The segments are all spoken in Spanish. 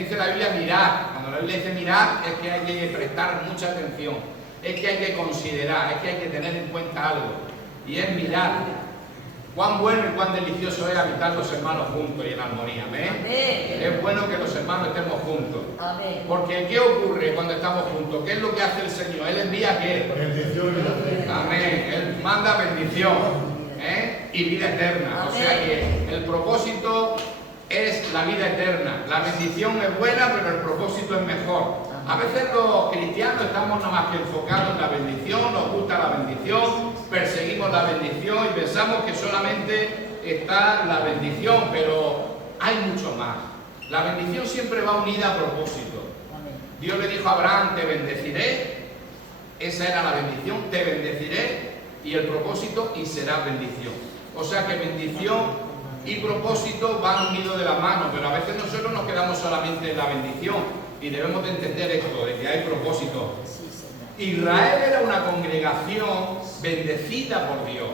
Dice la Biblia mirar. Cuando la Biblia dice mirar es que hay que prestar mucha atención, es que hay que considerar, es que hay que tener en cuenta algo, y es mirar. Cuán bueno y cuán delicioso es habitar los hermanos juntos y en armonía. Amén. Amén. Es bueno que los hermanos estemos juntos. Amén. Porque ¿qué ocurre cuando estamos juntos? ¿Qué es lo que hace el Señor? Él envía ¿qué? Bendición y la fe. Amén. Él manda bendición y vida eterna. O sea que el propósito es la vida eterna. La bendición es buena, pero el propósito es mejor. A veces los cristianos estamos nada más que enfocados en la bendición, nos gusta la bendición, perseguimos la bendición y pensamos que solamente está la bendición, pero hay mucho más. La bendición siempre va unida a propósito. Dios le dijo a Abraham, te bendeciré, esa era la bendición, te bendeciré, y el propósito, y será bendición. O sea que bendición y propósito van unidos de la mano, pero a veces nosotros nos quedamos solamente en la bendición. Y debemos de entender esto, de que hay propósito. Israel era una congregación bendecida por Dios.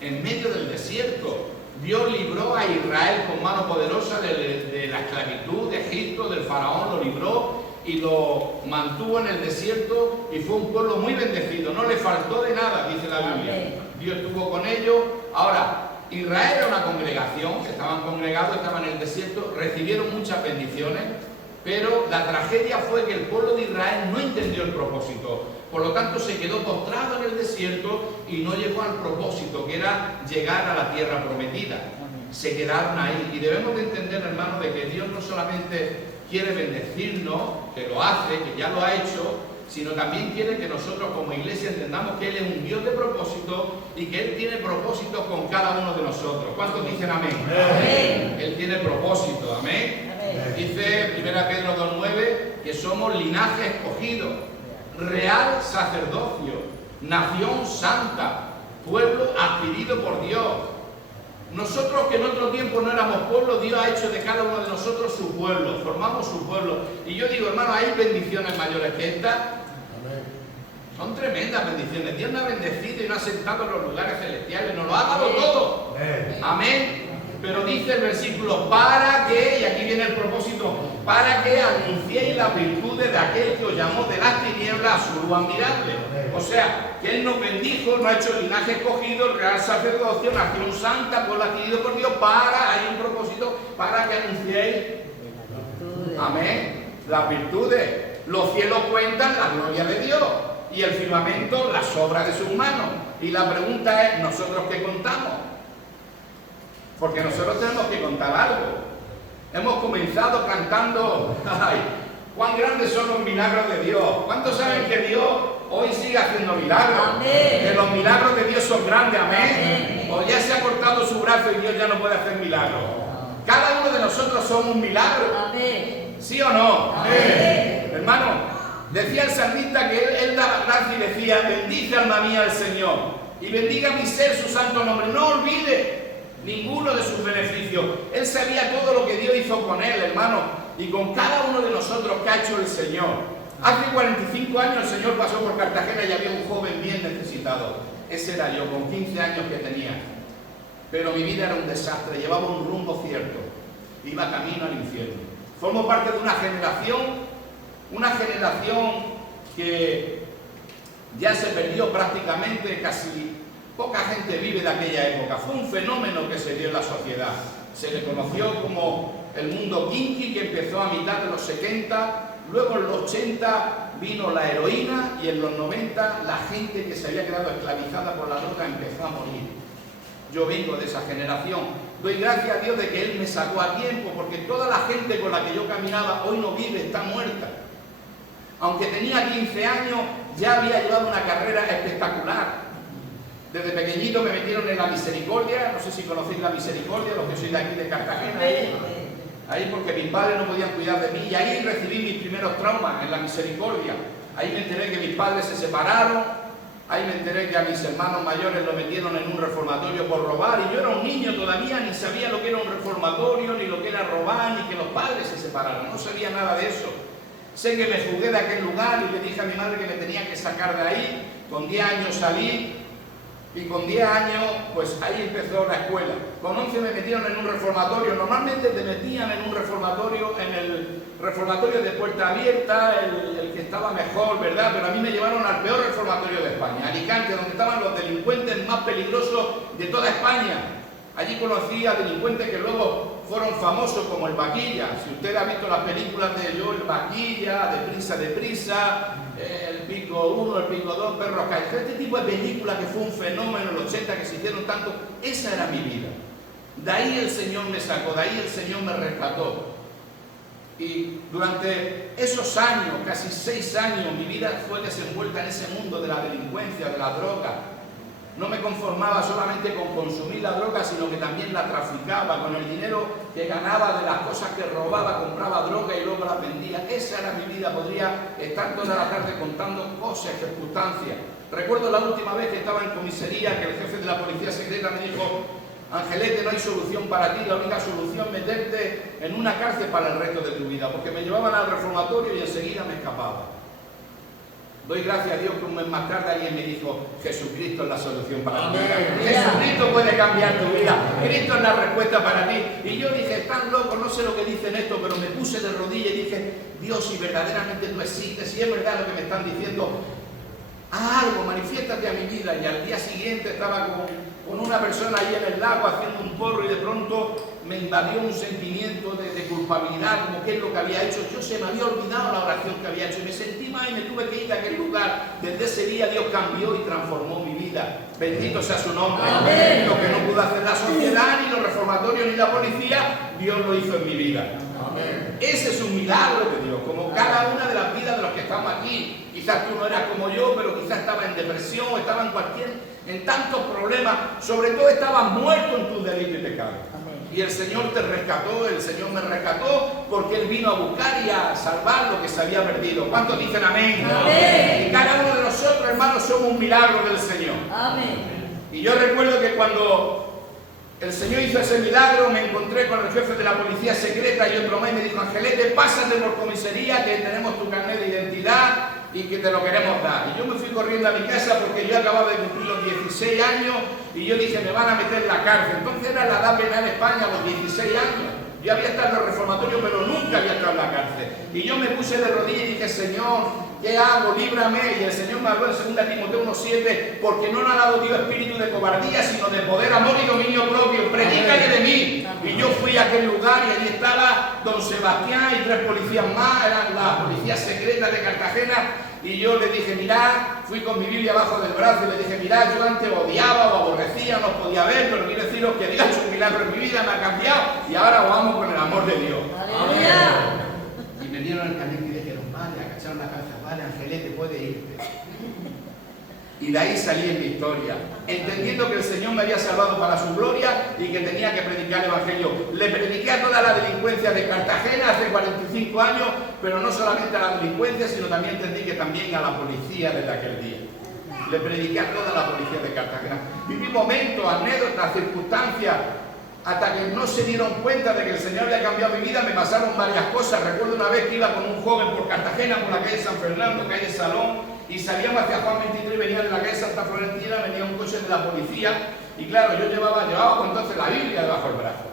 En medio del desierto, Dios libró a Israel con mano poderosa de la esclavitud de Egipto, del faraón, lo libró y lo mantuvo en el desierto y fue un pueblo muy bendecido. No le faltó de nada, dice la Biblia. Dios estuvo con ellos. Ahora, Israel era una congregación, estaban congregados, estaban en el desierto, recibieron muchas bendiciones. Pero la tragedia fue que el pueblo de Israel no entendió el propósito. Por lo tanto, se quedó postrado en el desierto y no llegó al propósito, que era llegar a la tierra prometida. Se quedaron ahí. Y debemos de entender, hermanos, de que Dios no solamente quiere bendecirnos, que lo hace, que ya lo ha hecho, sino también quiere que nosotros como iglesia entendamos que Él es un Dios de propósito y que Él tiene propósitos con cada uno de nosotros. ¿Cuántos dicen amén? Amén. Él tiene propósito, amén. Dice 1 Pedro 2:9 que somos linaje escogido, real sacerdocio, nación santa, pueblo adquirido por Dios. Nosotros que en otro tiempo no éramos pueblo, Dios ha hecho de cada uno de nosotros su pueblo, formamos su pueblo. Y yo digo, hermano, hay bendiciones mayores que estas. Son tremendas bendiciones. Dios nos ha bendecido y nos ha sentado en los lugares celestiales, nos lo ha dado todo. Amén. Pero dice el versículo, para que, y aquí viene el propósito, para que anunciéis las virtudes de aquel que os llamó de las tinieblas a su luz admirable. O sea, que Él nos bendijo, nos ha hecho linaje escogido, real sacerdocio, nación santa, pueblo adquirido por Dios, hay un propósito, para que anunciéis, amén, las virtudes. Los cielos cuentan la gloria de Dios y el firmamento las obras de sus manos. Y la pregunta es, ¿nosotros qué contamos? Porque nosotros tenemos que contar algo. Hemos comenzado cantando, ¡ay! ¡Cuán grandes son los milagros de Dios! ¿Cuántos saben que Dios hoy sigue haciendo milagros? Amén. Que los milagros de Dios son grandes, amén. O ya se ha cortado su brazo y Dios ya no puede hacer milagros. Cada uno de nosotros somos un milagro. Amén. ¿Sí o no? Amén. Hermano, decía el salmista que él daba gracia y decía, bendice alma mía al Señor y bendiga mi ser su santo nombre. No olvide ninguno de sus beneficios. Él sabía todo lo que Dios hizo con él, hermano, y con cada uno de nosotros que ha hecho el Señor. Hace 45 años el Señor pasó por Cartagena y había un joven bien necesitado. Ese era yo, con 15 años que tenía. Pero mi vida era un desastre, llevaba un rumbo cierto. Iba camino al infierno. Formo parte de una generación que ya se perdió prácticamente, casi poca gente vive de aquella época. Fue un fenómeno que se dio en la sociedad. Se le conoció como el mundo kinky, que empezó a mitad de los 70, luego en los 80 vino la heroína y en los 90 la gente que se había quedado esclavizada por la droga empezó a morir. Yo vengo de esa generación. Doy gracias a Dios de que Él me sacó a tiempo, porque toda la gente con la que yo caminaba hoy no vive, está muerta. Aunque tenía 15 años, ya había llevado una carrera espectacular. Desde pequeñito me metieron en la Misericordia, no sé si conocéis la Misericordia, los que sois de aquí de Cartagena. Ahí porque mis padres no podían cuidar de mí y ahí recibí mis primeros traumas en la Misericordia. Ahí me enteré que mis padres se separaron, ahí me enteré que a mis hermanos mayores lo metieron en un reformatorio por robar y yo era un niño todavía, ni sabía lo que era un reformatorio, ni lo que era robar, ni que los padres se separaron, no sabía nada de eso. Sé que me fugué de aquel lugar y le dije a mi madre que me tenía que sacar de ahí. Con 10 años salí Y con 10 años, pues ahí empezó la escuela. Con 11 me metieron en un reformatorio. Normalmente te metían en un reformatorio, en el reformatorio de Puerta Abierta, el que estaba mejor, ¿verdad? Pero a mí me llevaron al peor reformatorio de España, Alicante, donde estaban los delincuentes más peligrosos de toda España. Allí conocí a delincuentes que luego fueron famosos como el Vaquilla. Si usted ha visto las películas de Joel Vaquilla, de Prisa, el Pico 1, el Pico 2, Perros Callejeros, este tipo de películas que fue un fenómeno en los 80 que se hicieron tanto, esa era mi vida. De ahí el Señor me sacó, de ahí el Señor me rescató. Y durante esos años, casi 6 años, mi vida fue desenvuelta en ese mundo de la delincuencia, de la droga. No me conformaba solamente con consumir la droga, sino que también la traficaba. Con el dinero que ganaba de las cosas que robaba, compraba droga y luego la vendía. Esa era mi vida. Podría estar toda la tarde contando cosas, circunstancias. Recuerdo la última vez que estaba en comisaría, que el jefe de la policía secreta me dijo: Angelete, no hay solución para ti, la única solución es meterte en una cárcel para el resto de tu vida, porque me llevaban al reformatorio y enseguida me escapaba. Doy gracias a Dios que un mes más tarde alguien me dijo: Jesucristo es la solución para tu vida. Jesucristo puede cambiar tu vida. Cristo es la respuesta para ti. Y yo dije: están locos, no sé lo que dicen esto, pero me puse de rodillas y dije: Dios, si verdaderamente tú existes, si es verdad lo que me están diciendo, haz algo, manifiéstate a mi vida. Y al día siguiente estaba con una persona ahí en el lago haciendo un porro y de pronto me invadió un sentimiento de culpabilidad, como qué es lo que había hecho. Yo se me había olvidado la oración que había hecho y me sentí mal y me tuve que ir de aquel lugar. Desde ese día Dios cambió y transformó mi vida. Bendito sea su nombre. Amén. Lo que no pudo hacer la sociedad, ni los reformatorios, ni la policía, Dios lo hizo en mi vida. Amén. Ese es un milagro de Dios, como cada una de las vidas de los que estamos aquí. Quizás tú no eras como yo, pero quizás estabas en depresión, o estabas en tantos problemas, sobre todo estabas muerto en tus delitos y pecados. Y el Señor te rescató, el Señor me rescató, porque Él vino a buscar y a salvar lo que se había perdido. ¿Cuántos dicen amén? Amén. Y cada uno de nosotros, hermanos, somos un milagro del Señor. Amén. Y yo recuerdo que cuando el Señor hizo ese milagro, me encontré con el jefe de la policía secreta y otro más y me dijo: Angelete, pásate por comisaría, que tenemos tu carnet de identidad y que te lo queremos dar. Y yo me fui corriendo a mi casa porque yo acababa de cumplir los 16 años y yo dije: me van a meter en la cárcel. Entonces era la edad penal en España, los 16 años. Yo había estado en los reformatorios, pero nunca había estado en la cárcel. Y yo me puse de rodillas y dije: Señor, ¿qué hago? Líbrame. Y el Señor me habló en 2 Timoteo 1:7, porque no nos ha dado Dios espíritu de cobardía, sino de poder, amor y dominio propio. Predícale de mí. Y yo fui a aquel lugar y allí estaba don Sebastián y 3 policías más, eran la policía secreta de Cartagena. Y yo le dije: mirad, fui con mi Biblia abajo del brazo y le dije: mirad, yo antes odiaba o aborrecía, no podía ver, pero quiero deciros que Dios ha hecho un milagro en mi vida, me ha cambiado y ahora vamos con el amor de Dios. ¡Aleluya! Y me dieron el carnet y dijeron: vale, agacharon la cabeza, vale, Angelete, puede irte. Y de ahí salí en victoria, entendiendo que el Señor me había salvado para su gloria y que tenía que predicar el Evangelio. Le prediqué a toda la delincuencia de Cartagena hace 45 años, pero no solamente a la delincuencia, sino también entendí que también a la policía desde aquel día. Le prediqué a toda la policía de Cartagena. Viví momentos, anécdotas, circunstancias, hasta que no se dieron cuenta de que el Señor había cambiado mi vida. Me pasaron varias cosas. Recuerdo una vez que iba con un joven por Cartagena, por la calle San Fernando, calle Salón, y salíamos hacia Juan 23, venía de la calle Santa Florentina, venía un coche de la policía, y claro, yo llevaba entonces la Biblia debajo del brazo.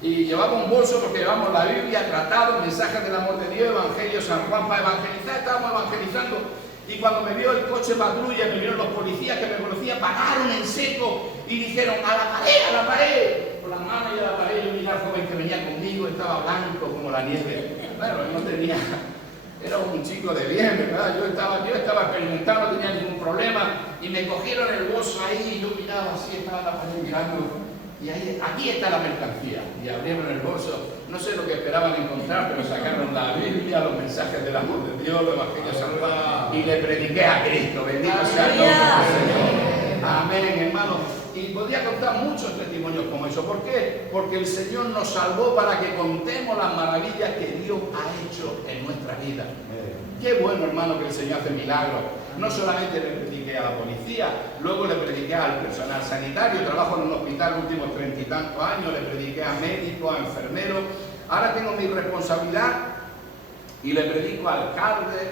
Y llevaba un bolso porque llevamos la Biblia, tratados, mensajes del amor de Dios, Evangelio, San Juan, para evangelizar. Estábamos evangelizando. Y cuando me vio el coche patrulla, me vieron los policías que me conocían, pararon en seco y dijeron: a la pared, a la pared. Con las manos y a la pared. Yo miré al joven que venía conmigo, estaba blanco como la nieve. Claro, no tenía, era un chico de bien, ¿verdad? Yo estaba experimentando, no tenía ningún problema. Y me cogieron el bolso ahí y yo miraba así, estaba la pared mirando. Y ahí, aquí está la mercancía. Y abrieron el bolso. No sé lo que esperaban encontrar, pero sacaron la Biblia, los mensajes del amor de Dios, los evangelios San Juan, y le prediqué a Cristo. Bendito sea el nombre del Señor. Amén, hermano. Y podría contar muchos testimonios como eso. ¿Por qué? Porque el Señor nos salvó para que contemos las maravillas que Dios ha hecho en nuestra vida. Qué bueno, hermano, que el Señor hace milagros. No solamente le prediqué a la policía, luego le prediqué al personal sanitario. Trabajo en un hospital los últimos 30 y tantos años, le prediqué a médicos, a enfermeros. Ahora tengo mi responsabilidad y le predico a alcaldes,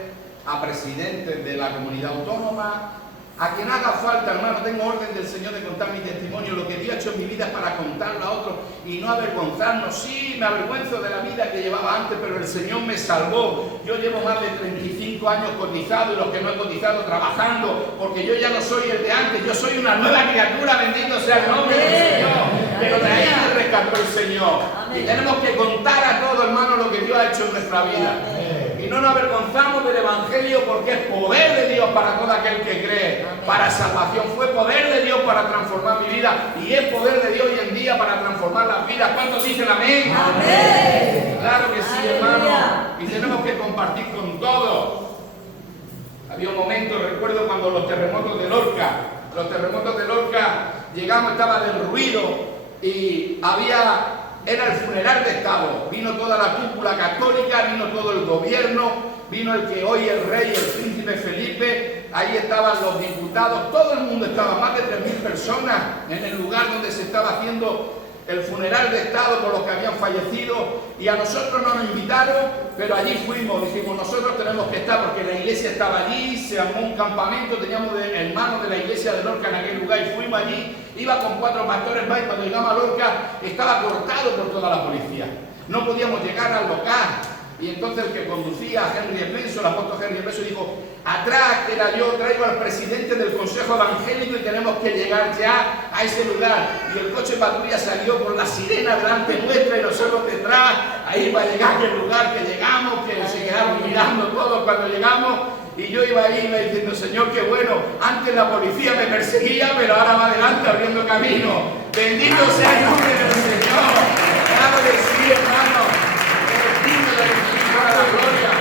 a presidentes de la comunidad autónoma, A quien haga falta, hermano, tengo orden del Señor de contar mi testimonio. Lo que Dios ha hecho en mi vida es para contarlo a otros y no avergonzarnos. Sí, me avergüenzo de la vida que llevaba antes, pero el Señor me salvó. Yo llevo más de 35 años cotizado y los que no he cotizado trabajando, porque yo ya no soy el de antes, yo soy una nueva criatura, bendito sea el nombre del Señor. Pero de ahí me rescató el Señor. Y tenemos que contar a todo, hermano, lo que Dios ha hecho en nuestra vida. Y no nos avergonzamos del Evangelio porque es poder de Dios para todo aquel que cree, para salvación. Fue poder de Dios para transformar mi vida y es poder de Dios hoy en día para transformar las vidas. ¿Cuántos dicen amén? Amén. Claro que sí, hermano. Y tenemos que compartir con todos. Había un momento, recuerdo cuando los terremotos de Lorca, llegamos, estaba derruido y era el funeral de Estado. Vino toda la cúpula católica, vino todo el gobierno, vino el que hoy es rey, el príncipe Felipe, ahí estaban los diputados, todo el mundo estaba, más de 3.000 personas en el lugar donde se estaba haciendo el funeral de Estado por los que habían fallecido, y a nosotros no nos invitaron, pero allí fuimos, dijimos nosotros tenemos que estar porque la iglesia estaba allí, se armó un campamento, teníamos hermanos de la iglesia de Lorca en aquel lugar y fuimos allí, iba con 4 pastores más y cuando llegamos a Lorca estaba cortado por toda la policía, no podíamos llegar al local. Y entonces el que conducía, Henry Spencer, el apóstol Henry Spencer, dijo: atrás, que era yo, traigo al presidente del Consejo Evangélico y tenemos que llegar ya a ese lugar. Y el coche patrulla salió con la sirena delante nuestra y nosotros detrás, ahí para llegar a aquel lugar que llegamos, que se quedaron mirando todos cuando llegamos. Y yo iba ahí, iba diciendo: Señor, qué bueno, antes la policía me perseguía, pero ahora va adelante abriendo camino. Bendito sea el nombre del Señor. Claro que sí, hermano. La gloria.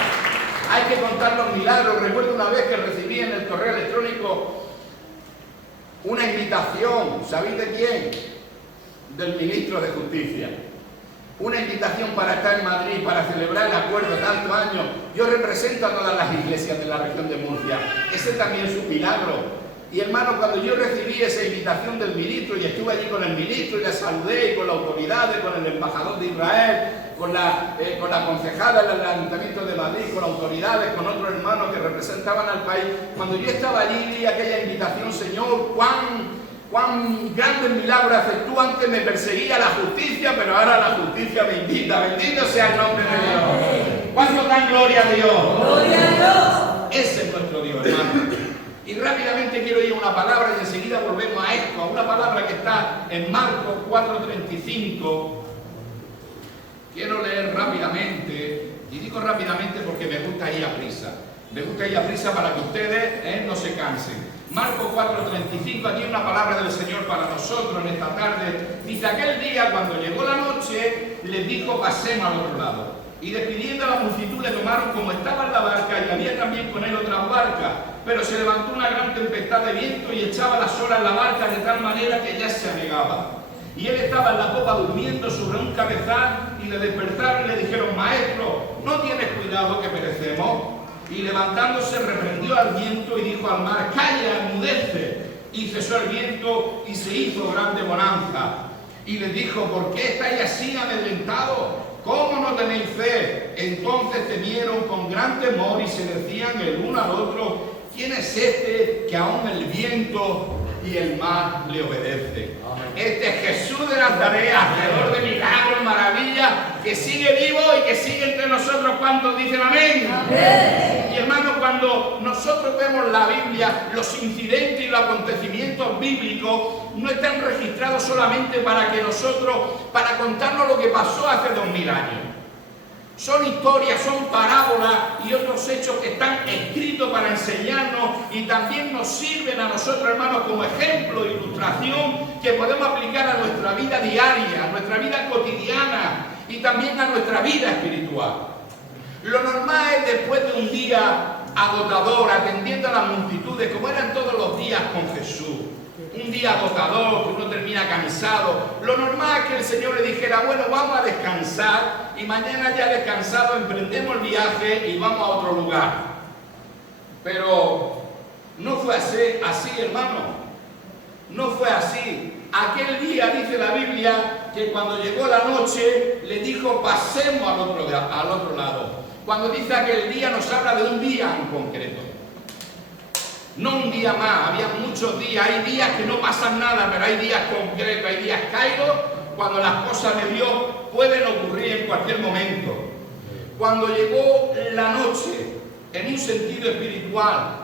Hay que contar los milagros. Recuerdo una vez que recibí en el correo electrónico una invitación, ¿sabéis de quién? Del ministro de Justicia. Una invitación para estar en Madrid, para celebrar el acuerdo de tantos años. Yo represento a todas las iglesias de la región de Murcia. Ese también es un milagro. Y hermano, cuando yo recibí esa invitación del ministro y estuve allí con el ministro y le saludé, y con las autoridades, con el embajador de Israel, con la concejala del Ayuntamiento de Madrid, con autoridades, con otros hermanos que representaban al país, cuando yo estaba allí vi aquella invitación: Señor, cuán grandes milagros haces tú. Antes me perseguía la justicia, pero ahora la justicia me invita. Bendito sea el nombre de Dios. ¿Cuánto dan gloria a Dios? Gloria a Dios. Ese es nuestro Dios, hermano. Y rápidamente quiero ir a una palabra y enseguida volvemos a esto, a una palabra que está en Marcos 4:35. Quiero leer rápidamente, y digo rápidamente porque me gusta ir a prisa. Me gusta ir a prisa para que ustedes no se cansen. Marcos 4:35, aquí hay una palabra del Señor para nosotros en esta tarde. Dice: aquel día, cuando llegó la noche, les dijo: pasemos al otro lado. Y despidiendo a la multitud le tomaron como estaba en la barca, y había también con él otras barcas. Pero se levantó una gran tempestad de viento y echaba las olas en la barca de tal manera que ya se anegaba. Y él estaba en la popa durmiendo sobre un cabezal, y le despertaron y le dijeron: Maestro, ¿no tienes cuidado que perecemos? Y levantándose reprendió al viento y dijo al mar: calla, enmudece. Y cesó el viento y se hizo grande bonanza. Y les dijo: ¿por qué estáis así amedrentados? ¿Cómo no tenéis fe? Entonces temieron con gran temor y se decían el uno al otro: ¿quién es este que aún el viento y el mar le obedece? Este es Jesús de Nazaret, hacedor de milagros, maravillas, que sigue vivo y que sigue entre nosotros. ¿Cuántos dicen amén? Amén. Y hermanos, cuando nosotros vemos la Biblia, los incidentes y los acontecimientos bíblicos no están registrados solamente para contarnos lo que pasó hace 2000 años. Son historias, son parábolas y otros hechos que están escritos para enseñarnos y también nos sirven a nosotros, hermanos, como ejemplo e ilustración que podemos aplicar a nuestra vida diaria, a nuestra vida cotidiana y también a nuestra vida espiritual. Lo normal es, después de un día agotador, atendiendo a las multitudes, como eran todos los días con Jesús, un día agotador, que uno termina cansado, lo normal es que el Señor le dijera: bueno, vamos a descansar y mañana ya descansado emprendemos el viaje y vamos a otro lugar. Pero no fue así, hermano, no fue así. Aquel día dice la Biblia que cuando llegó la noche le dijo: pasemos al otro lado. Cuando dice aquel día nos habla de un día en concreto. No un día más, había muchos días. Hay días que no pasan nada, pero hay días concretos, hay días kairos, cuando las cosas de Dios pueden ocurrir en cualquier momento. Cuando llegó la noche, en un sentido espiritual,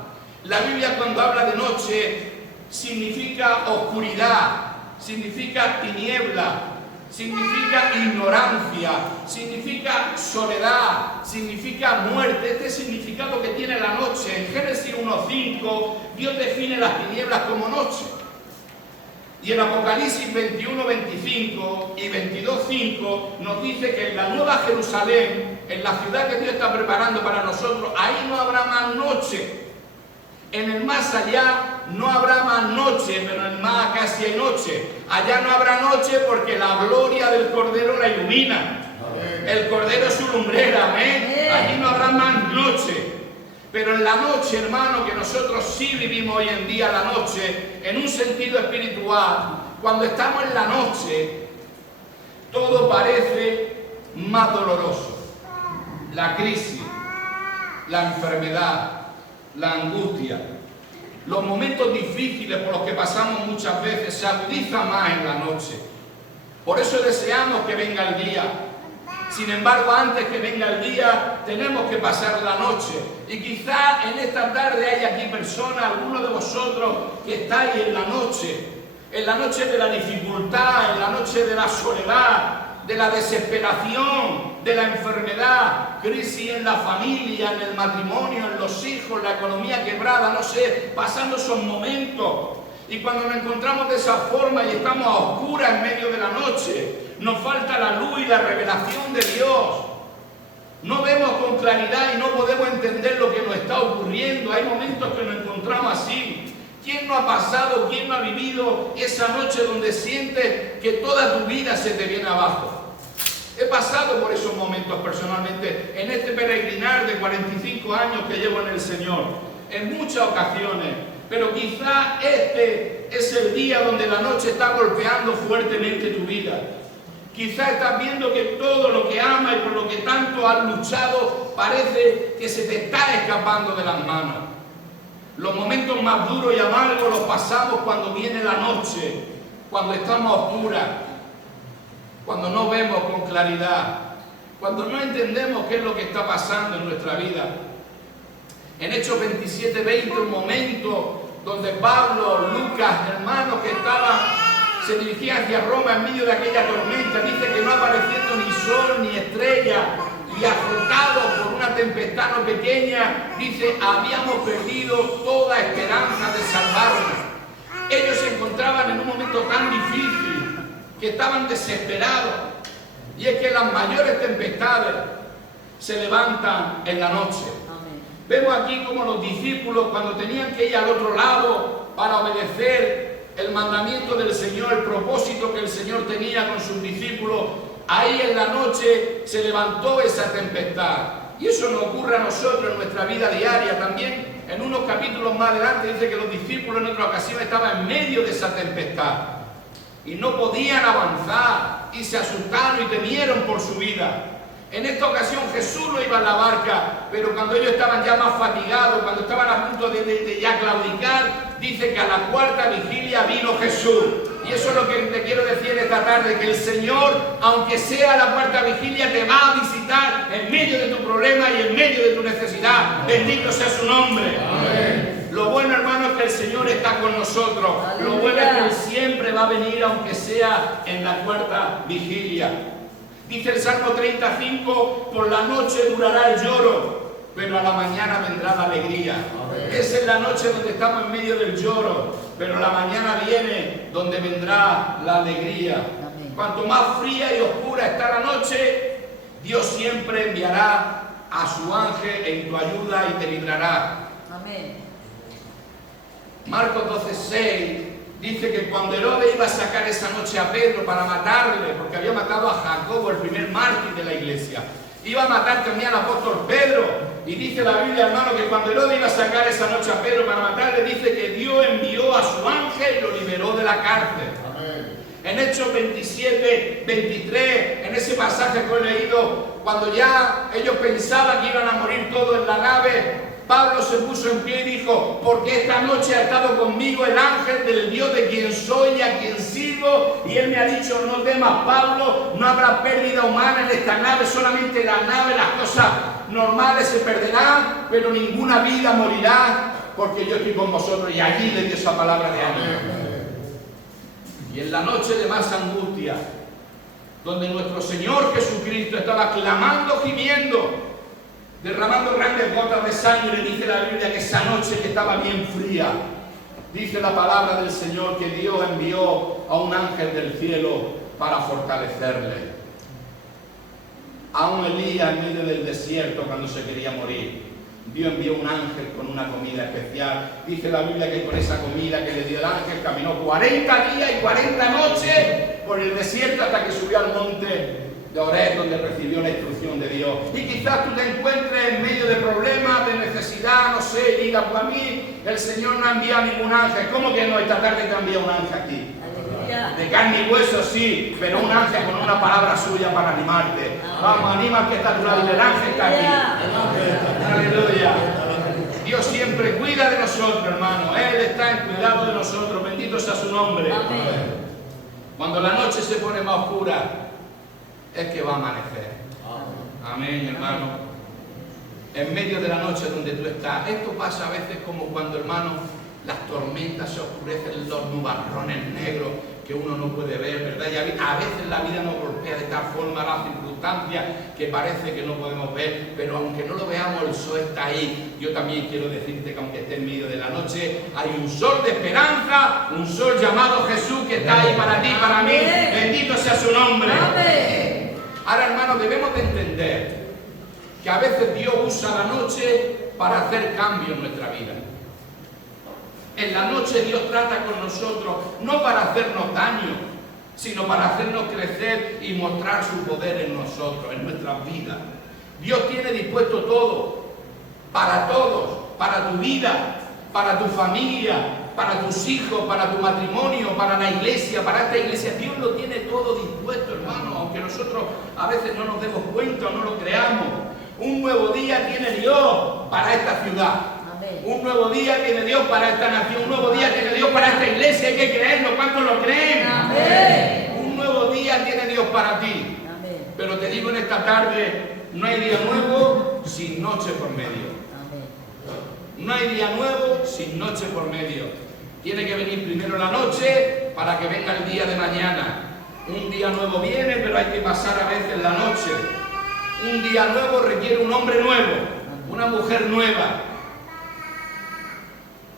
la Biblia cuando habla de noche significa oscuridad, significa tiniebla, significa ignorancia, significa soledad, significa muerte. Este es el significado que tiene la noche. En Génesis 1:5 Dios define las tinieblas como noche. Y en Apocalipsis 21:25 y 22:5 nos dice que en la Nueva Jerusalén, en la ciudad que Dios está preparando para nosotros, ahí no habrá más noche. En el más allá no habrá más noche, pero en el más acá sí hay noche. Allá no habrá noche porque la gloria del Cordero la ilumina. El Cordero es su lumbrera, amén. Allí no habrá más noche. Pero en la noche, hermano, que nosotros sí vivimos hoy en día la noche, en un sentido espiritual, cuando estamos en la noche, todo parece más doloroso. La crisis, la enfermedad, la angustia, los momentos difíciles por los que pasamos muchas veces se agudizan más en la noche. Por eso deseamos que venga el día. Sin embargo, antes que venga el día, tenemos que pasar la noche. Y quizá en esta tarde hay aquí personas, algunos de vosotros, que estáis en la noche de la dificultad, en la noche de la soledad, de la desesperación, de la enfermedad, crisis en la familia, en el matrimonio, en los hijos, la economía quebrada, no sé, pasando esos momentos. Y cuando nos encontramos de esa forma y estamos a oscuras en medio de la noche, nos falta la luz y la revelación de Dios. No vemos con claridad y no podemos entender lo que nos está ocurriendo. Hay momentos que nos encontramos así. ¿Quién no ha pasado, quién no ha vivido esa noche donde sientes que toda tu vida se te viene abajo? He pasado por esos momentos personalmente en este peregrinar de 45 años que llevo en el Señor, en muchas ocasiones, pero quizá este es el día donde la noche está golpeando fuertemente tu vida. Quizá estás viendo que todo lo que amas y por lo que tanto has luchado parece que se te está escapando de las manos. Los momentos más duros y amargos los pasamos cuando viene la noche, cuando estamos a oscuras, cuando no vemos con claridad, cuando no entendemos qué es lo que está pasando en nuestra vida. En Hechos 27:20, un momento donde Pablo, Lucas, hermanos que se dirigían hacia Roma en medio de aquella tormenta, dice que no apareciendo ni sol ni estrella, y azotados por una tempestad no pequeña, dice, habíamos perdido toda esperanza de salvarnos. Ellos se encontraban en un momento tan difícil que estaban desesperados. Y es que las mayores tempestades se levantan en la noche. Vemos aquí como los discípulos, cuando tenían que ir al otro lado para obedecer el mandamiento del Señor, el propósito que el Señor tenía con sus discípulos, ahí en la noche se levantó esa tempestad. Y eso nos ocurre a nosotros en nuestra vida diaria también. En unos capítulos más adelante dice que los discípulos en otra ocasión estaban en medio de esa tempestad y no podían avanzar y se asustaron y temieron por su vida. En esta ocasión Jesús no iba en la barca, pero cuando ellos estaban ya más fatigados, cuando estaban a punto de ya claudicar, dice que a la cuarta vigilia vino Jesús. Y eso es lo que te quiero decir esta tarde, que el Señor, aunque sea la cuarta vigilia, te va a visitar en medio de tu problema y en medio de tu necesidad. Bendito sea su nombre. Amén. Lo bueno, hermano, es que el Señor está con nosotros. Aleluya. Lo bueno es que Él siempre va a venir, aunque sea en la cuarta vigilia. Dice el Salmo 35, por la noche durará el lloro, pero a la mañana vendrá la alegría. Amén. Esa es la noche donde estamos en medio del lloro, pero la mañana viene donde vendrá la alegría. Amén. Cuanto más fría y oscura está la noche, Dios siempre enviará a su ángel en tu ayuda y te librará. Amén. Marcos 12:6 dice que cuando Herodes iba a sacar esa noche a Pedro para matarle, porque había matado a Jacobo, el primer mártir de la iglesia, iba a matar también al apóstol Pedro. Y dice la Biblia, hermano, que cuando Herodes iba a sacar esa noche a Pedro para matarle, dice que Dios envió a su ángel y lo liberó de la cárcel. Amén. En Hechos 27:23, en ese pasaje que he leído, cuando ya ellos pensaban que iban a morir todos en la nave, Pablo se puso en pie y dijo: porque esta noche ha estado conmigo el ángel del Dios de quien soy y a quien sirvo, y él me ha dicho: no temas, Pablo, no habrá pérdida humana en esta nave, solamente la nave, las cosas normales se perderán, pero ninguna vida morirá, porque yo estoy con vosotros. Y allí le dio esa palabra de ánimo. Y en la noche de más angustia, donde nuestro Señor Jesucristo estaba clamando, gimiendo, derramando grandes gotas de sangre, dice la Biblia que esa noche que estaba bien fría, dice la palabra del Señor que Dios envió a un ángel del cielo para fortalecerle. A un Elías en medio del desierto cuando se quería morir, Dios envió un ángel con una comida especial. Dice la Biblia que con esa comida que le dio el ángel caminó 40 días y 40 noches por el desierto hasta que subió al monte de Horeb, donde recibió la instrucción de Dios. Y quizás tú te encuentres en medio de problemas, de necesidad, no sé, y digas: pues a mí el Señor no ha enviado ningún ángel. ¿Cómo que no? Esta tarde te ha enviado un ángel aquí. De carne y hueso, sí, pero un ángel con una palabra suya para animarte. Vamos, anima al que está a tu lado. El ángel está aquí. Aleluya. Dios siempre cuida de nosotros, hermano. Él está en cuidado de nosotros. Bendito sea su nombre. Cuando la noche se pone más oscura, es que va a amanecer. Amén, hermano. En medio de la noche donde tú estás. Esto pasa a veces como cuando, hermano, las tormentas se oscurecen, los nubarrones negros que uno no puede ver, ¿verdad? Y a veces la vida nos golpea de tal forma las circunstancias que parece que no podemos ver, pero aunque no lo veamos, el sol está ahí. Yo también quiero decirte que aunque esté en medio de la noche, hay un sol de esperanza, un sol llamado Jesús que está ahí para ti, para mí. Bendito sea su nombre. Ahora, hermanos, debemos de entender que a veces Dios usa la noche para hacer cambios en nuestra vida. En la noche Dios trata con nosotros, no para hacernos daño, sino para hacernos crecer y mostrar su poder en nosotros, en nuestras vidas. Dios tiene dispuesto todo, para todos, para tu vida, para tu familia, para tus hijos, para tu matrimonio, para la iglesia, para esta iglesia. Dios lo tiene todo dispuesto, hermano, aunque nosotros a veces no nos demos cuenta o no lo creamos. Un nuevo día tiene Dios para esta ciudad. Un nuevo día tiene Dios para esta nación. Un nuevo día tiene Dios para esta iglesia. Hay que creerlo. ¿Cuántos lo creen? Amén. Un nuevo día tiene Dios para ti. Amén. Pero te digo en esta tarde, no hay día nuevo sin noche por medio. Amén. No hay día nuevo sin noche por medio. Tiene que venir primero la noche para que venga el día de mañana. Un día nuevo viene, pero hay que pasar a veces la noche. Un día nuevo requiere un hombre nuevo, una mujer nueva.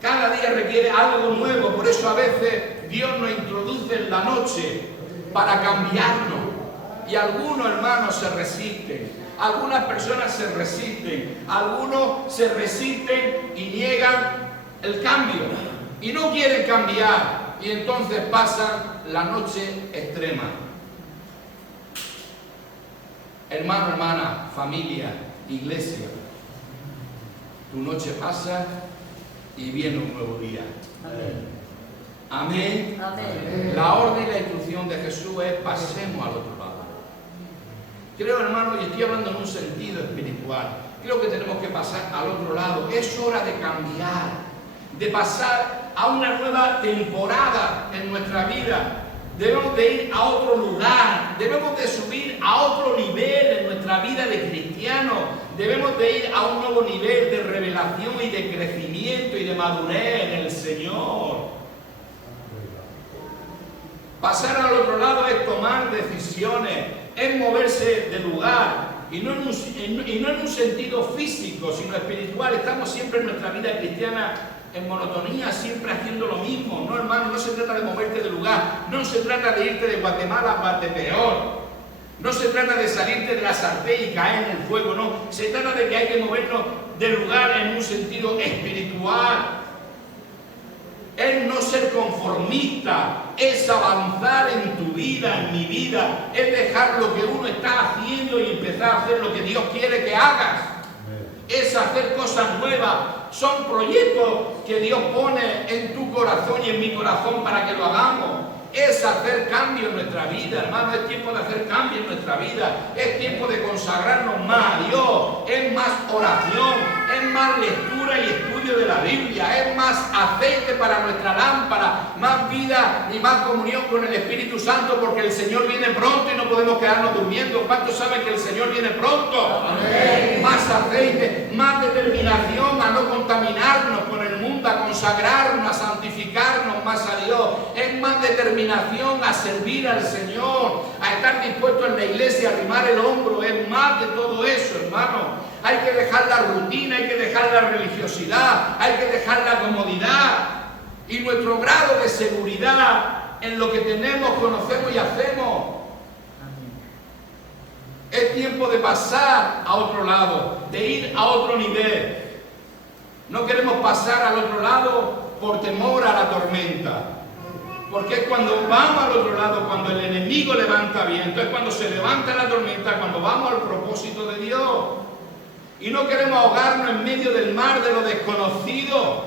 Cada día requiere algo nuevo, por eso a veces Dios nos introduce en la noche para cambiarnos. Y algunos, hermanos, se resisten, algunas personas se resisten, algunos se resisten y niegan el cambio y no quieren cambiar, y entonces pasan la noche extrema. Hermano, hermana, familia, iglesia, tu noche pasa y viene un nuevo día. Amén. Amén. Amén. La orden y la instrucción de Jesús es: pasemos al otro lado. Creo, hermano, y estoy hablando en un sentido espiritual, creo que tenemos que pasar al otro lado. Es hora de cambiar, de pasar a una nueva temporada en nuestra vida. Debemos de ir a otro lugar, debemos de subir a otro nivel en nuestra vida de cristiano. Debemos de ir a un nuevo nivel de revelación y de crecimiento y de madurez en el Señor. Pasar al otro lado es tomar decisiones, es moverse de lugar, y no en un sentido físico, sino espiritual. Estamos siempre en nuestra vida cristiana en monotonía, siempre haciendo lo mismo. No, hermano, no se trata de moverte de lugar, no se trata de irte de Guatemala a Guatepeor. No se trata de salirte de la sartén y caer en el fuego, no. Se trata de que hay que movernos de lugar en un sentido espiritual. Es no ser conformista, es avanzar en tu vida, en mi vida, es dejar lo que uno está haciendo y empezar a hacer lo que Dios quiere que hagas. Es hacer cosas nuevas. Son proyectos que Dios pone en tu corazón y en mi corazón para que lo hagamos. Es hacer cambio en nuestra vida, hermano. Es tiempo de hacer cambio en nuestra vida. Es tiempo de consagrarnos más a Dios. Es más oración, es más más lectura y estudio de la Biblia, es más aceite para nuestra lámpara, más vida y más comunión con el Espíritu Santo, porque el Señor viene pronto y no podemos quedarnos durmiendo. ¿Cuántos saben que el Señor viene pronto? Amén. Más aceite, más determinación a no contaminarnos con el mundo, a consagrarnos, a santificarnos más a Dios. Es más determinación a servir al Señor, a estar dispuesto en la iglesia, a arrimar el hombro. Es más de todo eso, hermano. Hay que dejar la rutina, hay que dejar la religiosidad, hay que dejar la comodidad y nuestro grado de seguridad en lo que tenemos, conocemos y hacemos. Es tiempo de pasar a otro lado, de ir a otro nivel. No queremos pasar al otro lado por temor a la tormenta. Porque es cuando vamos al otro lado, cuando el enemigo levanta viento, es cuando se levanta la tormenta, cuando vamos al propósito de Dios. Y no queremos ahogarnos en medio del mar de lo desconocido.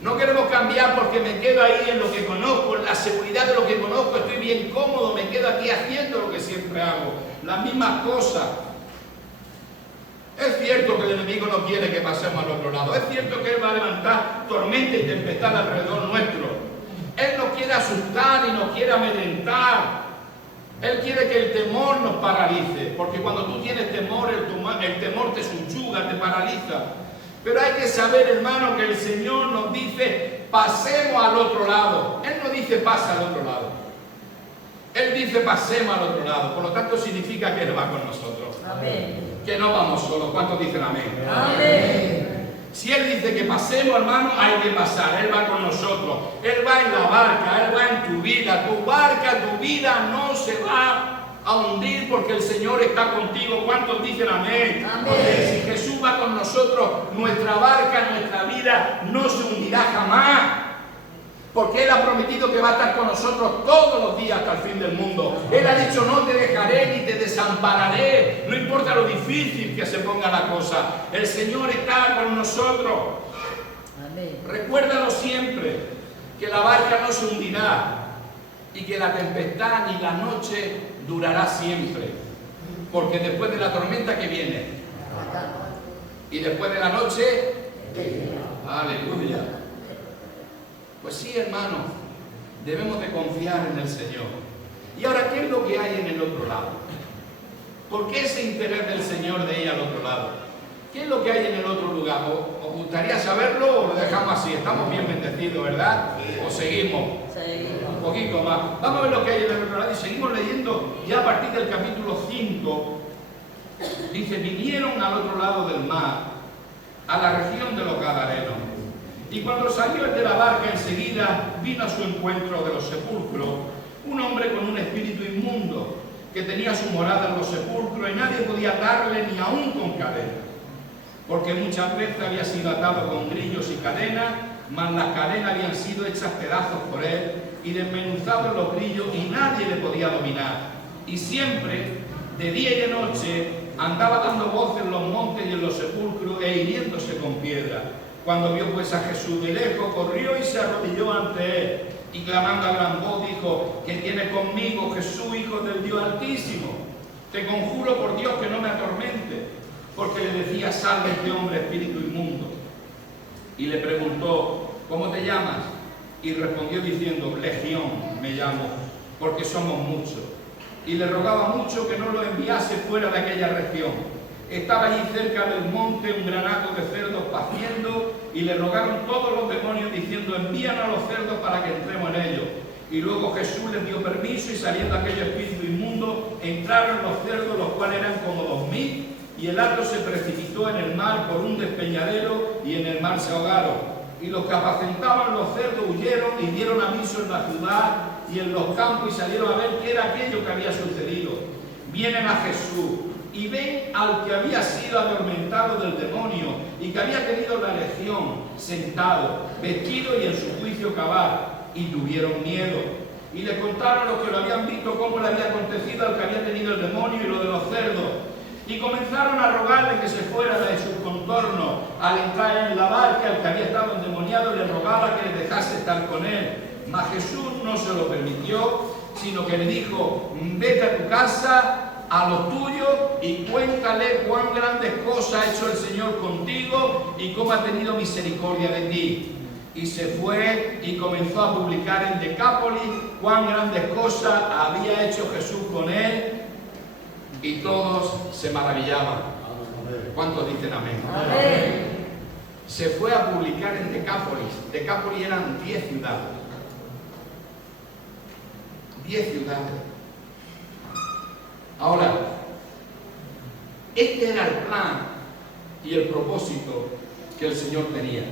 No queremos cambiar porque me quedo ahí en lo que conozco, en la seguridad de lo que conozco, estoy bien cómodo, me quedo aquí haciendo lo que siempre hago, las mismas cosas. Es cierto que el enemigo no quiere que pasemos al otro lado, es cierto que él va a levantar tormenta y tempestad alrededor nuestro. Él nos quiere asustar y nos quiere amedrentar. Él quiere que el temor nos paralice, porque cuando tú tienes temor, el temor te subyuga, te paraliza. Pero hay que saber, hermano, que el Señor nos dice, pasemos al otro lado. Él no dice, pasa al otro lado. Él dice, pasemos al otro lado. Por lo tanto, significa que Él va con nosotros. Amén. Que no vamos solos. ¿Cuántos dicen amén? Amén. Si Él dice que pasemos, hermano, hay que pasar. Él va con nosotros. Él va en la barca, Él va en tu vida. Tu barca, tu vida no se va a hundir porque el Señor está contigo. ¿Cuántos dicen amén? Amén. Porque si Jesús va con nosotros, nuestra barca, nuestra vida no se hundirá jamás. Porque Él ha prometido que va a estar con nosotros todos los días hasta el fin del mundo. Él ha dicho, no te dejaré ni te desampararé. No importa lo difícil que se ponga la cosa. El Señor está con nosotros. Amén. Recuérdalo siempre, que la barca no se hundirá y que la tempestad ni la noche durará siempre. Porque después de la tormenta que viene y después de la noche, aleluya. Pues sí, hermano, debemos de confiar en el Señor. Y ahora, ¿qué es lo que hay en el otro lado? ¿Por qué ese interés del Señor de ir al otro lado? ¿Qué es lo que hay en el otro lugar? ¿Os gustaría saberlo o lo dejamos así? Estamos bien bendecidos, ¿verdad? ¿O seguimos? Un poquito más. Vamos a ver lo que hay en el otro lado y seguimos leyendo ya a partir del capítulo 5. Dice, vinieron al otro lado del mar, a la región de los Gadarenos. Y cuando salió el de la barca, enseguida vino a su encuentro de los sepulcros un hombre con un espíritu inmundo, que tenía su morada en los sepulcros y nadie podía atarle ni aún con cadena, porque muchas veces había sido atado con grillos y cadenas, mas las cadenas habían sido hechas pedazos por él y desmenuzados los grillos y nadie le podía dominar. Y siempre, de día y de noche, andaba dando voces en los montes y en los sepulcros e hiriéndose con piedra. Cuando vio pues a Jesús de lejos, corrió y se arrodilló ante él, y clamando a gran voz dijo, ¿qué tienes conmigo, Jesús, Hijo del Dios Altísimo? Te conjuro por Dios que no me atormente, porque le decía, sal de este hombre, espíritu inmundo. Y le preguntó, ¿cómo te llamas? Y respondió diciendo, Legión me llamo, porque somos muchos. Y le rogaba mucho que no lo enviase fuera de aquella región. Estaba allí cerca del monte un granato de cerdos paciendo, y le rogaron todos los demonios diciendo, envíanos a los cerdos para que entremos en ellos. Y luego Jesús les dio permiso, y saliendo aquel espíritu inmundo, entraron los cerdos, los cuales eran como 2000, y el hato se precipitó en el mar por un despeñadero, y en el mar se ahogaron. Y los que apacentaban los cerdos huyeron y dieron aviso en la ciudad y en los campos, y salieron a ver qué era aquello que había sucedido. Vienen a Jesús y ven al que había sido atormentado del demonio y que había tenido la legión, sentado, vestido y en su juicio cabal, y tuvieron miedo. Y le contaron los que lo habían visto cómo le había acontecido al que había tenido el demonio y lo de los cerdos. Y comenzaron a rogarle que se fuera de sus contornos. Al entrar en la barca, el que había estado endemoniado le rogaba que le dejase estar con él. Mas Jesús no se lo permitió, sino que le dijo, vete a tu casa, a los tuyos y cuéntale cuán grandes cosas ha hecho el Señor contigo y cómo ha tenido misericordia de ti. Y se fue y comenzó a publicar en Decápolis cuán grandes cosas había hecho Jesús con él, y todos se maravillaban. ¿Cuántos dicen amén? Amén. Se fue a publicar en Decápolis. Decápolis eran 10 ciudades. 10 ciudades. Ahora, este era el plan y el propósito que el Señor tenía.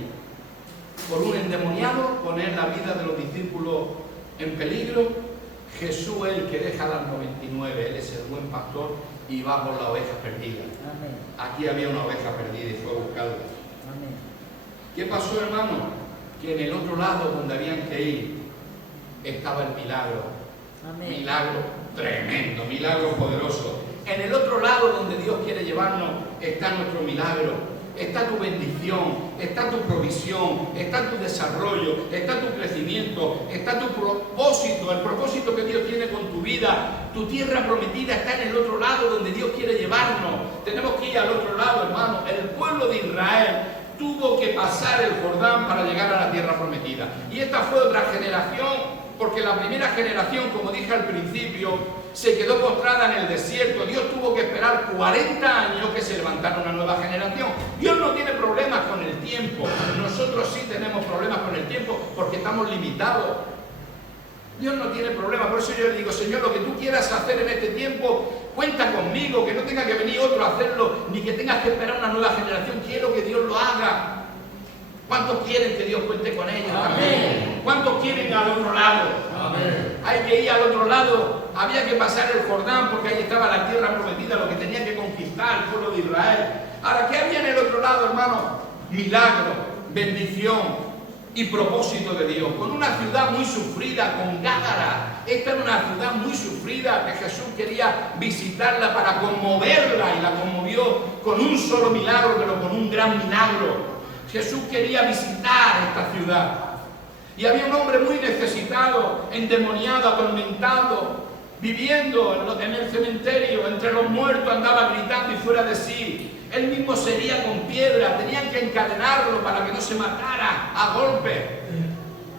Por un endemoniado, poner la vida de los discípulos en peligro. Jesús es el que deja las 99, Él es el buen pastor y va por la oveja perdida. Amén. Aquí había una oveja perdida y fue a buscarla. Amén. ¿Qué pasó, hermano? Que en el otro lado donde habían que ir estaba el milagro. Amén. Milagro tremendo, milagro poderoso. En el otro lado donde Dios quiere llevarnos está nuestro milagro. Está tu bendición, está tu provisión, está tu desarrollo, está tu crecimiento, está tu propósito, el propósito que Dios tiene con tu vida. Tu tierra prometida está en el otro lado donde Dios quiere llevarnos. Tenemos que ir al otro lado, hermano. El pueblo de Israel tuvo que pasar el Jordán para llegar a la tierra prometida. Y esta fue otra generación, porque la primera generación, como dije al principio, se quedó postrada en el desierto. Dios tuvo que esperar 40 años que se levantara una nueva generación. Dios no tiene problemas con el tiempo. Nosotros sí tenemos problemas con el tiempo porque estamos limitados. Dios no tiene problemas. Por eso yo le digo, Señor, lo que tú quieras hacer en este tiempo, cuenta conmigo, que no tenga que venir otro a hacerlo, ni que tengas que esperar una nueva generación. Quiero que Dios lo haga. ¿Cuántos quieren que Dios cuente con ellos? Amén. ¿Cuántos quieren al otro lado? Amén. Hay que ir al otro lado. Había que pasar el Jordán porque ahí estaba la tierra prometida, lo que tenía que conquistar el pueblo de Israel. Ahora, ¿qué había en el otro lado, hermano? Milagro, bendición y propósito de Dios. Con una ciudad muy sufrida, con Gádara. Esta era una ciudad muy sufrida que Jesús quería visitarla para conmoverla, y la conmovió con un solo milagro, pero con un gran milagro. Jesús quería visitar esta ciudad. Y había un hombre muy necesitado, endemoniado, atormentado, viviendo en el cementerio, entre los muertos, andaba gritando y fuera de sí. Él mismo se hería con piedra, tenían que encadenarlo para que no se matara a golpes.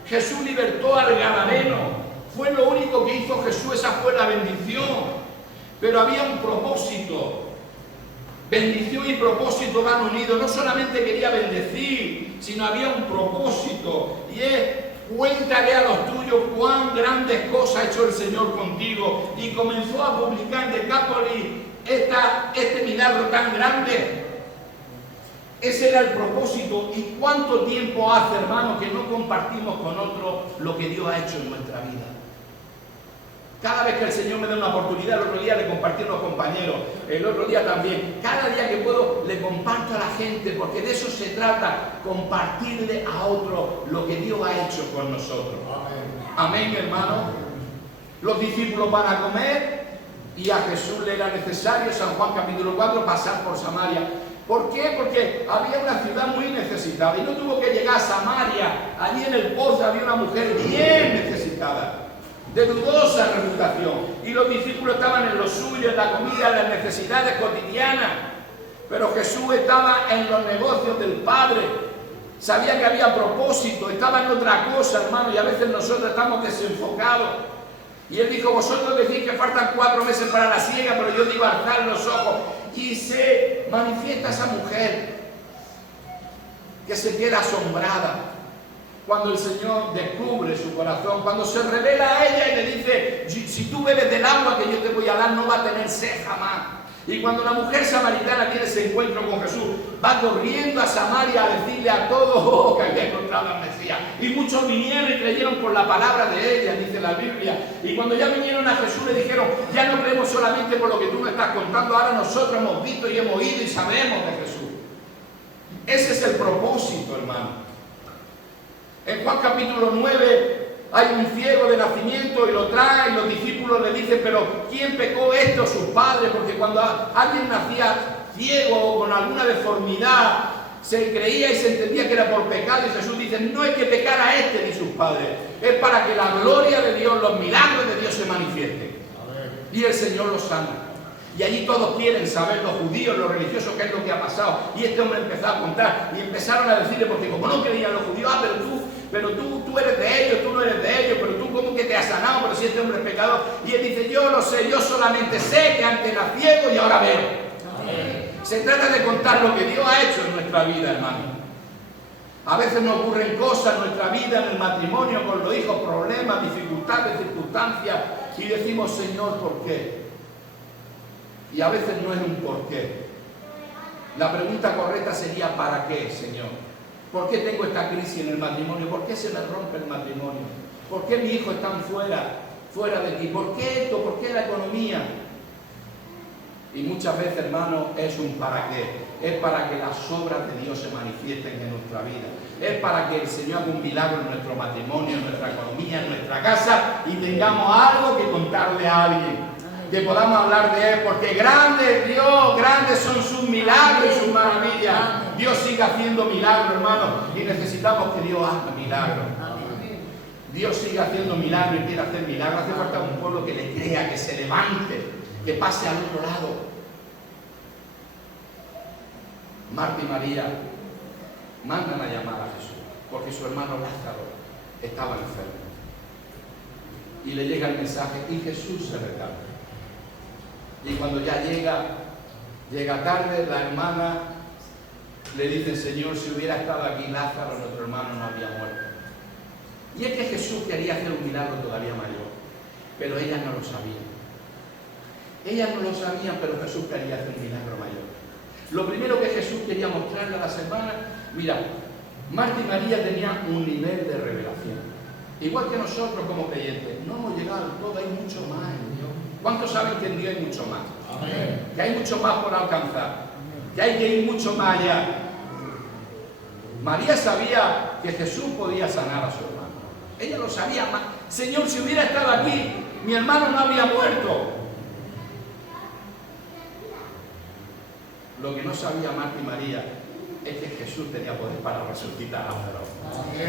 Jesús libertó al gadareno. Fue lo único que hizo Jesús, esa fue la bendición. Pero había un propósito. Bendición y propósito van unidos. No solamente quería bendecir, sino había un propósito. Y es: cuéntale a los tuyos cuán grandes cosas ha hecho el Señor contigo. Y comenzó a publicar en Decápolis este milagro tan grande. Ese era el propósito. ¿Y cuánto tiempo hace, hermano, que no compartimos con otros lo que Dios ha hecho en nuestra vida? Cada vez que el Señor me da una oportunidad, el otro día le compartí a los compañeros, el otro día también, cada día que puedo le comparto a la gente, porque de eso se trata, compartirle a otro lo que Dios ha hecho con nosotros. Amén, hermano. Los discípulos van a comer y a Jesús le era necesario, San Juan capítulo 4, pasar por Samaria. ¿Por qué? Porque había una ciudad muy necesitada y no tuvo que llegar a Samaria. Allí en el pozo había una mujer bien necesitada, de dudosa reputación, y los discípulos estaban en lo suyo, en la comida, en las necesidades cotidianas, pero Jesús estaba en los negocios del Padre. Sabía que había propósito, estaba en otra cosa, hermano, y a veces nosotros estamos desenfocados. Y Él dijo: vosotros decís que faltan 4 meses para la siega, pero yo digo alzar los ojos. Y se manifiesta esa mujer que se queda asombrada cuando el Señor descubre su corazón, cuando se revela a ella y le dice: si tú bebes del agua que yo te voy a dar, no va a tener sed jamás. Y cuando la mujer samaritana tiene ese encuentro con Jesús, va corriendo a Samaria a decirle a todos que había encontrado al Mesías. Y muchos vinieron y creyeron por la palabra de ella, dice la Biblia. Y cuando ya vinieron a Jesús le dijeron: ya no creemos solamente por lo que tú nos estás contando, ahora nosotros hemos visto y hemos oído y sabemos de Jesús. Ese es el propósito, hermano. En Juan capítulo 9 hay un ciego de nacimiento y lo trae, y los discípulos le dicen: pero ¿quién pecó esto? Sus padres. Porque cuando alguien nacía ciego o con alguna deformidad, se creía y se entendía que era por pecado, y Jesús dice: no es que pecara este ni sus padres, es para que la gloria de Dios, los milagros de Dios se manifiesten. Y el Señor lo sana. Y allí todos quieren saber, los judíos, los religiosos, qué es lo que ha pasado. Y este hombre empezó a contar y empezaron a decirle, porque como no creían los judíos, pero tú eres de ellos, tú no eres de ellos, pero tú cómo que te has sanado, pero si este hombre es pecador. Y él dice, yo lo sé, yo solamente sé que antes era ciego y ahora veo. Amén. Se trata de contar lo que Dios ha hecho en nuestra vida, hermano. A veces nos ocurren cosas en nuestra vida, en el matrimonio, con los hijos, problemas, dificultades, circunstancias, y decimos, Señor, ¿por qué? Y a veces no es un por qué. La pregunta correcta sería, ¿para qué, Señor? ¿Por qué tengo esta crisis en el matrimonio? ¿Por qué se me rompe el matrimonio? ¿Por qué mis hijos están fuera de aquí? ¿Por qué esto? ¿Por qué la economía? Y muchas veces, hermano, es un para qué. Es para que las obras de Dios se manifiesten en nuestra vida. Es para que el Señor haga un milagro en nuestro matrimonio, en nuestra economía, en nuestra casa, y tengamos algo que contarle a alguien. Que podamos hablar de Él, porque grande es Dios, grandes son sus milagros y sus maravillas. Dios sigue haciendo milagros, hermano, y necesitamos que Dios haga milagros. Dios sigue haciendo milagros y quiere hacer milagros. Hace falta un pueblo que le crea, que se levante, que pase al otro lado. Marta y María mandan a llamar a Jesús, porque su hermano Lázaro estaba enfermo. Y le llega el mensaje y Jesús se retarda. Y cuando ya llega tarde, la hermana le dice, Señor, si hubiera estado aquí Lázaro, nuestro hermano no habría muerto. Y es que Jesús quería hacer un milagro todavía mayor, pero ellas no lo sabían. Ellas no lo sabían, pero Jesús quería hacer un milagro mayor. Lo primero que Jesús quería mostrarle a las hermanas, mira, Marta y María tenían un nivel de revelación. Igual que nosotros como creyentes, no hemos llegado al todo, hay mucho más en Dios. ¿Cuántos saben que en Dios hay mucho más? Amén. Que hay mucho más por alcanzar, que hay que ir mucho más allá. María sabía que Jesús podía sanar a su hermano. Ella lo sabía. Señor, si hubiera estado aquí, mi hermano no habría muerto. Lo que no sabía Marta y María es que Jesús tenía poder para resucitar a Lázaro.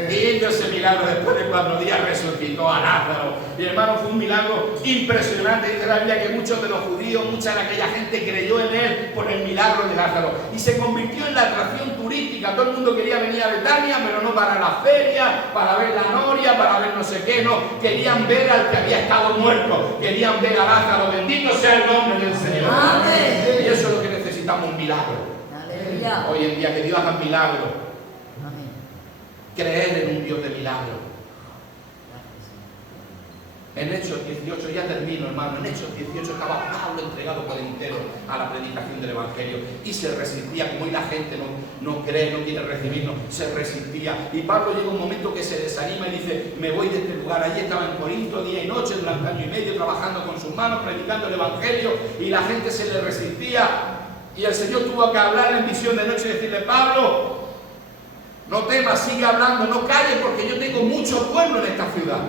Y hizo ese milagro después de 4 días, resucitó a Lázaro. Y hermano, fue un milagro impresionante. Dice la Biblia que muchos de los judíos, mucha de aquella gente creyó en él por el milagro de Lázaro. Y se convirtió en la atracción turística. Todo el mundo quería venir a Betania, pero no para la feria, para ver la noria, para ver no sé qué. No, querían ver al que había estado muerto. Querían ver a Lázaro. Bendito sea el nombre del Señor. Amén. Y eso es lo que necesitamos, un milagro. Aleluya. Hoy en día, que Dios haga milagro. Amén. Creer en un Dios de milagro. En Hechos 18, ya termino, hermano, en Hechos 18 estaba Pablo entregado por entero a la predicación del Evangelio y se resistía, como hoy la gente no cree, no quiere recibirnos, se resistía. Y Pablo llega un momento que se desanima y dice, me voy de este lugar. Allí estaba en Corinto día y noche durante 1 año y medio trabajando con sus manos, predicando el Evangelio, y la gente se le resistía. Y el Señor tuvo que hablarle en visión de noche y decirle, Pablo, no temas, sigue hablando, no calles, porque yo tengo mucho pueblo en esta ciudad.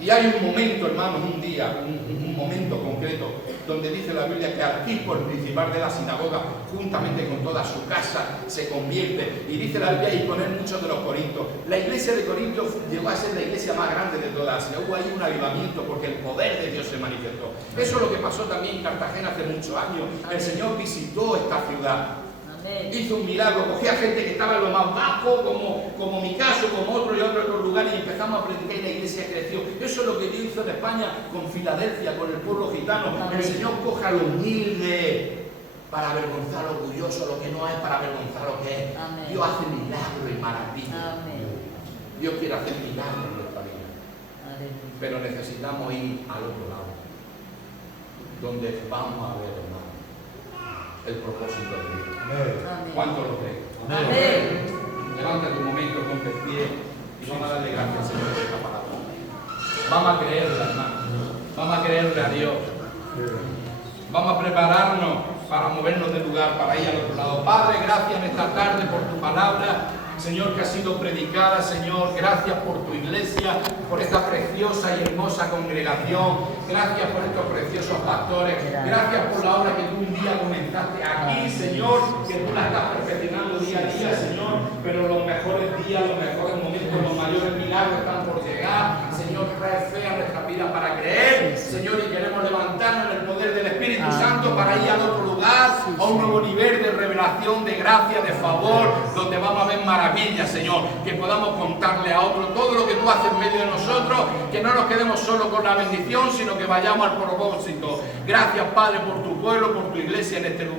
Y hay un momento, hermanos, un día, un momento concreto, donde dice la Biblia que Arquipo, el principal de la sinagoga, juntamente con toda su casa, se convierte. Y dice la Biblia, y con él muchos de los corintios. La iglesia de Corinto llegó a ser la iglesia más grande de toda Asia. Hubo ahí un avivamiento porque el poder de Dios se manifestó. Eso es lo que pasó también en Cartagena hace muchos años. El Señor visitó esta ciudad. Hizo un milagro, cogía gente que estaba en lo más bajo, como mi caso, como otro y otros lugares, y empezamos a predicar y la iglesia creció. Eso es lo que Dios hizo en España con Filadelfia, con el pueblo gitano. Amén. El Señor coge a lo humilde para avergonzar lo orgulloso, lo que no es para avergonzar lo que es. Amén. Dios hace milagros y maravillas. Amén. Dios quiere hacer milagros en nuestra vida. Aleluya. Pero necesitamos ir al otro lado, donde vamos a ver, hermano, el propósito de Dios. Amén. ¿Cuánto lo creen? Amén. Levanta tu momento, ponte en pie y vamos a darle gracias al Señor por esta palabra. Vamos a creerle, hermano. Vamos a creerle a Dios. Vamos a prepararnos para movernos del lugar, para ir al otro lado. Padre, gracias en esta tarde por tu palabra, Señor, que ha sido predicada. Señor, gracias por tu iglesia, por esta preciosa y hermosa congregación. Gracias por estos preciosos pastores. Gracias por la obra que tú un día comenzaste aquí, Señor, que tú la estás perfeccionando día a día, Señor. Pero los mejores días, los mejores momentos, los mayores milagros están por llegar. Señor, trae fe a nuestra vida para creer, Señor, y queremos levantarnos en el poder de del Espíritu Santo para ir al otro lugar, a un nuevo nivel de revelación, de gracia, de favor, donde vamos a ver maravillas, Señor, que podamos contarle a otros todo lo que tú haces en medio de nosotros, que no nos quedemos solo con la bendición, sino que vayamos al propósito. Gracias, Padre, por tu pueblo, por tu iglesia en este lugar.